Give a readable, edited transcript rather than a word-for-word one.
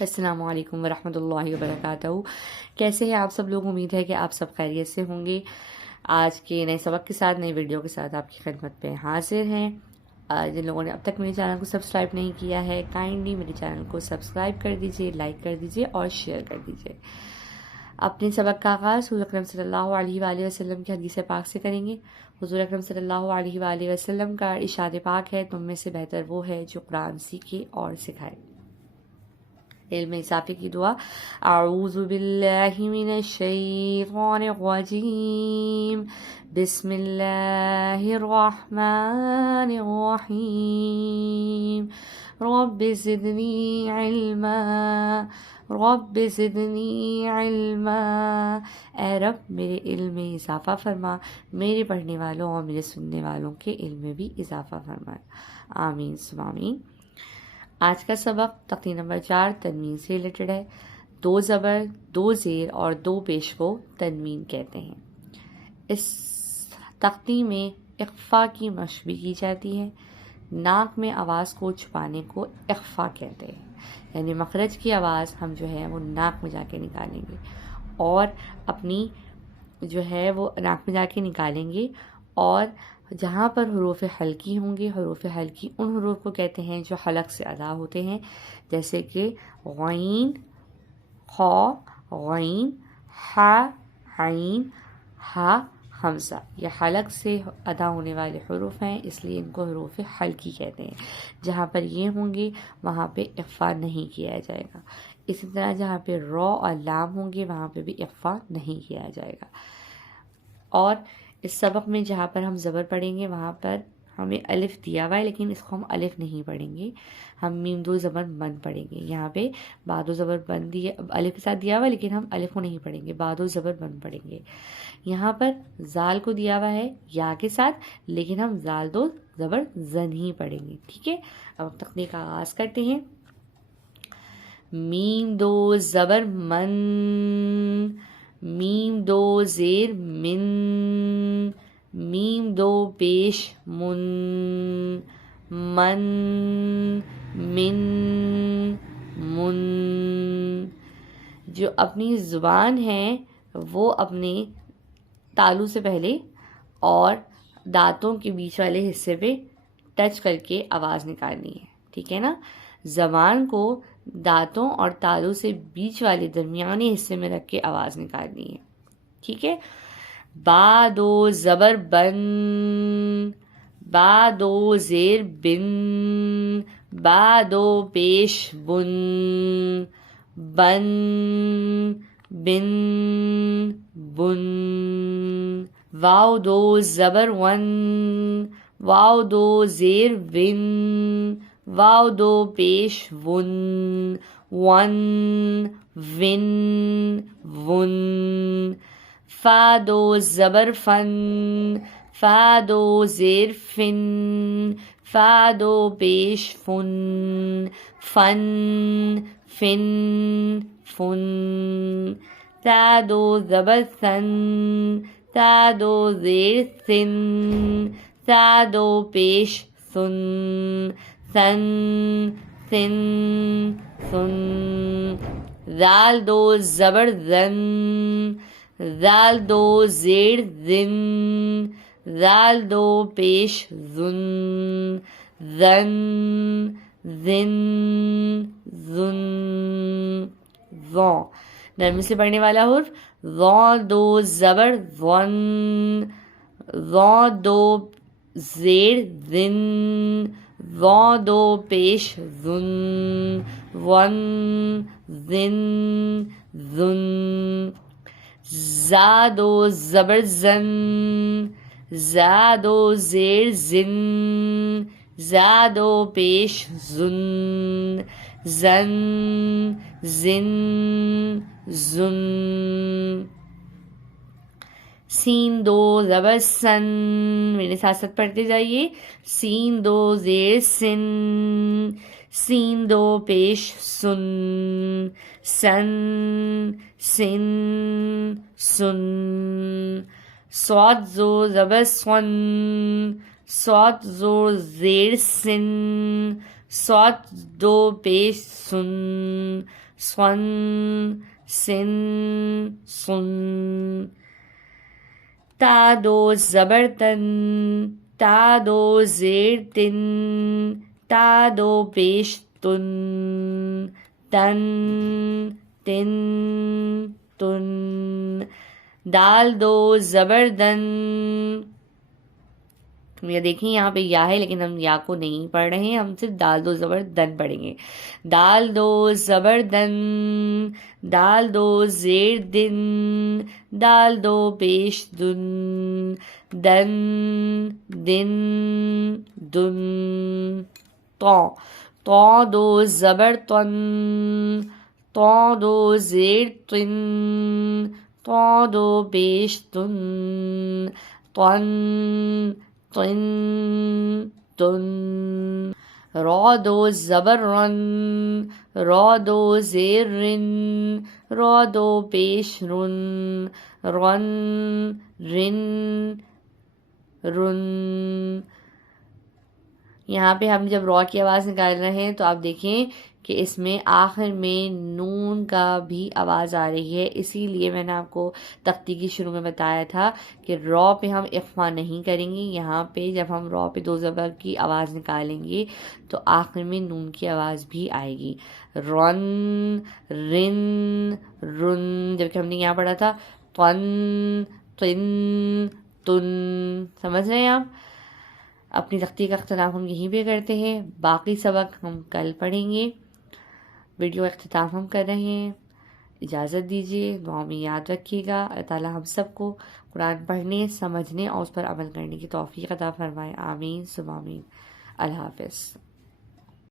السلام علیکم ورحمۃ اللہ وبرکاتہ. کیسے ہیں آپ سب لوگ؟ امید ہے کہ آپ سب خیریت سے ہوں گے. آج کے نئے سبق کے ساتھ، نئی ویڈیو کے ساتھ آپ کی خدمت پہ حاضر ہیں. جن لوگوں نے اب تک میرے چینل کو سبسکرائب نہیں کیا ہے، کائنڈلی میرے چینل کو سبسکرائب کر دیجئے، لائک کر دیجئے اور شیئر کر دیجئے. اپنے سبق کا آغاز حضور اکرم صلی اللہ علیہ وآلہ وسلم کی حدیث پاک سے کریں گے. حضور اکرم صلی اللہ علیہ وآلہ وسلم کا ارشاد پاک ہے، تم میں سے بہتر وہ ہے جو قرآن سیکھے اور سکھائے. علم اضافے کی دعا. اعوذ باللہ من الشیطان الرجیم، بسم اللہ الرحمن الرحیم. رب زدنی علما، رب زدنی علما. اے رب میرے علم میں اضافہ فرما، میرے پڑھنے والوں اور میرے سننے والوں کے علم میں بھی اضافہ فرما. آمین ثم آمین. آج کا سبق تختی نمبر 4 تنوین سے ریلیٹڈ ہے. 2 زبر، 2 زیر اور 2 پیش کو تنوین کہتے ہیں. اس تختی میں اخفا کی مشق بھی کی جاتی ہے. ناک میں آواز کو چھپانے کو اخفا کہتے ہیں، یعنی مخرج کی آواز ہم جو ہے وہ ناک میں جا کے نکالیں گے اور اپنی جو ہے وہ ناک میں جا کے نکالیں گے. اور جہاں پر حروف حلقی ہوں گے، حروف حلقی ان حروف کو کہتے ہیں جو حلق سے ادا ہوتے ہیں، جیسے کہ غین، خا، غین، ہا، عین، ہا، حمزہ. یہ حلق سے ادا ہونے والے حروف ہیں، اس لیے ان کو حروف حلقی کہتے ہیں. جہاں پر یہ ہوں گے وہاں پہ اخفا نہیں کیا جائے گا. اسی طرح جہاں پہ را اور لام ہوں گے وہاں پہ بھی اخفا نہیں کیا جائے گا. اور اس سبق میں جہاں پر ہم زبر پڑھیں گے وہاں پر ہمیں الف دیا ہوا ہے، لیکن اس کو ہم الف نہیں پڑھیں گے، ہم میم 2 زبر بند پڑھیں گے. یہاں پہ با 2 زبر بند دیا، الف کے ساتھ دیا ہوا ہے لیکن ہم الف کو نہیں پڑھیں گے، با 2 زبر بند پڑھیں گے. یہاں پر زال کو دیا ہوا ہے یا کے ساتھ، لیکن ہم زال 2 زبر زن ہی پڑھیں گے. ٹھیک ہے، اب تختی کا آغاز کرتے ہیں. میم 2 زبر من، میم 2 زیر من، میم 2 پیش من، من، من، من. جو اپنی زبان ہے وہ اپنے تالو سے پہلے اور دانتوں کے بیچ والے حصے پہ ٹچ کر کے آواز نکالنی ہے. ٹھیک ہے نا، زبان کو دانتوں اور تالو سے بیچ والے درمیانی حصے میں رکھ کے آواز نکالنی ہے. ٹھیک ہے. با 2 زبر بن، با 2 زیر بن، با 2 پیش بن، بن، بن، بن. واو 2 زبر ون، واو 2 زیر ون، واو 2 پیش ون، ون، ون، ون. فا 2 زبر فن، فا 2 زیر فن، فا 2 پیش فن، فن، فن، فن. تا 2 زبر ثن، تا 2 زیر ثن، تا 2 پیش ثن، ثن، ثن، ثن. ذال 2 زبر ذن، ذال 2 زیر ذن، ذال 2 پیش ذن، ذن، ذن، ذن. ذو نرمی سے پڑھنے والا حرف. ذو 2 زبر ذن، ذو 2 زیر ذن، ذو 2 پیش ذن، ون، ذن، ذن. زا 2 زبر زن، زا 2 زیر زن، زا 2 پیش زن، زن، زن، زن. سین 2 زبر سن، میرے ساتھ ساتھ پڑھتے جائیے. سین 2 زیر سن، سین 2 پیش سن، سن، سن، سن. صاد 2 زبر سن، صاد 2 زیر سن، صاد دو پیش سن، سن سن سن، تا دو زبر تن، تا دو زیر تن، تا دو پیش تن، تن تن تن، دال دو زبر دن. یہ دیکھیں یہاں پہ یا ہے لیکن ہم یا کو نہیں پڑھ رہے ہیں، ہم صرف دال دو زبر دن پڑھیں گے. دال دو زبر دن، دال دو زیر دن، دال دو پیش دن، دن دن دن. تو دو زبر تن، تو دو زیر تن، تو دو پیش تن، تن تن تن. را دو زبر رن، را دو زیر رن، را دو پیش رن، رن رن رن. یہاں پہ ہم جب را کی آواز نکال رہے ہیں تو آپ دیکھیں کہ اس میں آخر میں نون کا بھی آواز آ رہی ہے، اسی لیے میں نے آپ کو تختی کی شروع میں بتایا تھا کہ را پہ ہم اخفا نہیں کریں گے. یہاں پہ جب ہم را پہ دو زبر کی آواز نکالیں گے تو آخر میں نون کی آواز بھی آئے گی. رن رن رن، جبکہ ہم نے یہاں پڑھا تھا تن تن تن. سمجھ رہے ہیں آپ؟ اپنی تختی کا اختتام ہم یہیں پہ کرتے ہیں، باقی سبق ہم کل پڑھیں گے. ویڈیو اختتام ہم کر رہے ہیں، اجازت دیجیے، دعا میں یاد رکھیے گا. اللہ تعالیٰ ہم سب کو قرآن پڑھنے، سمجھنے اور اس پر عمل کرنے کی توفیق عطا فرمائے. آمین ثم آمین. اللہ حافظ.